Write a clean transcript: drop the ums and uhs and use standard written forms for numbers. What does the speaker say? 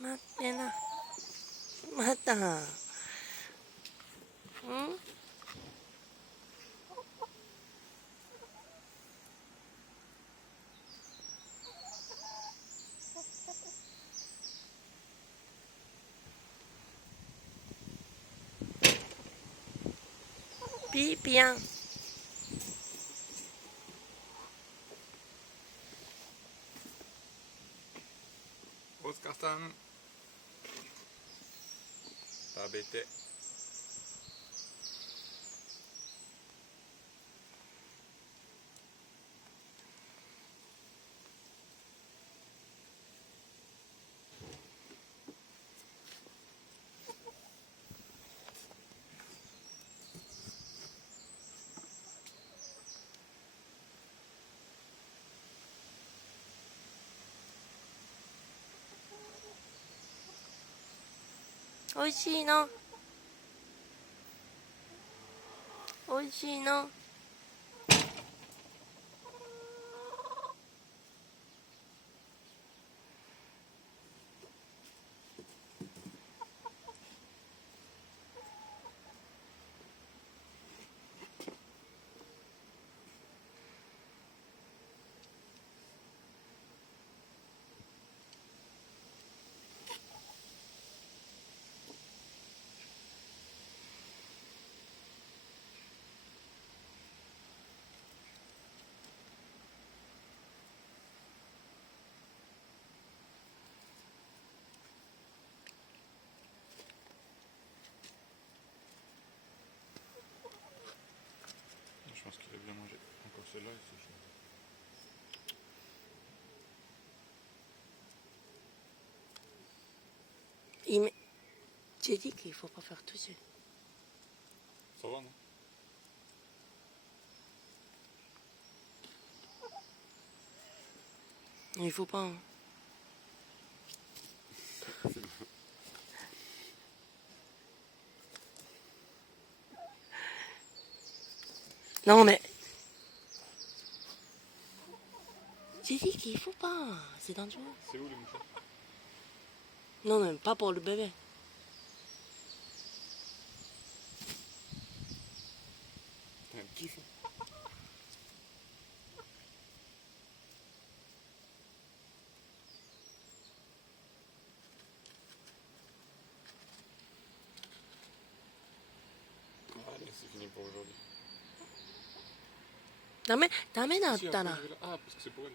待ってな。また。ピーピヤン。大塚さん、食べて。おいしいの。おいしいの。Je pense qu'il a bien mangé. Encore celle-là, c'est chaud. J'ai dit qu'il faut pas faire toucher. Ça va, non? Il faut pas. Hein. Non mais. J'ai dit qu'il faut pas. C'est dangereux. C'est où les mouchoirs? Non, non, pas pour le bébé. T'as un kiff. Allez, c'est fini pour aujourd'hui. ダメだったら。Ah, parce que c'est pour elle.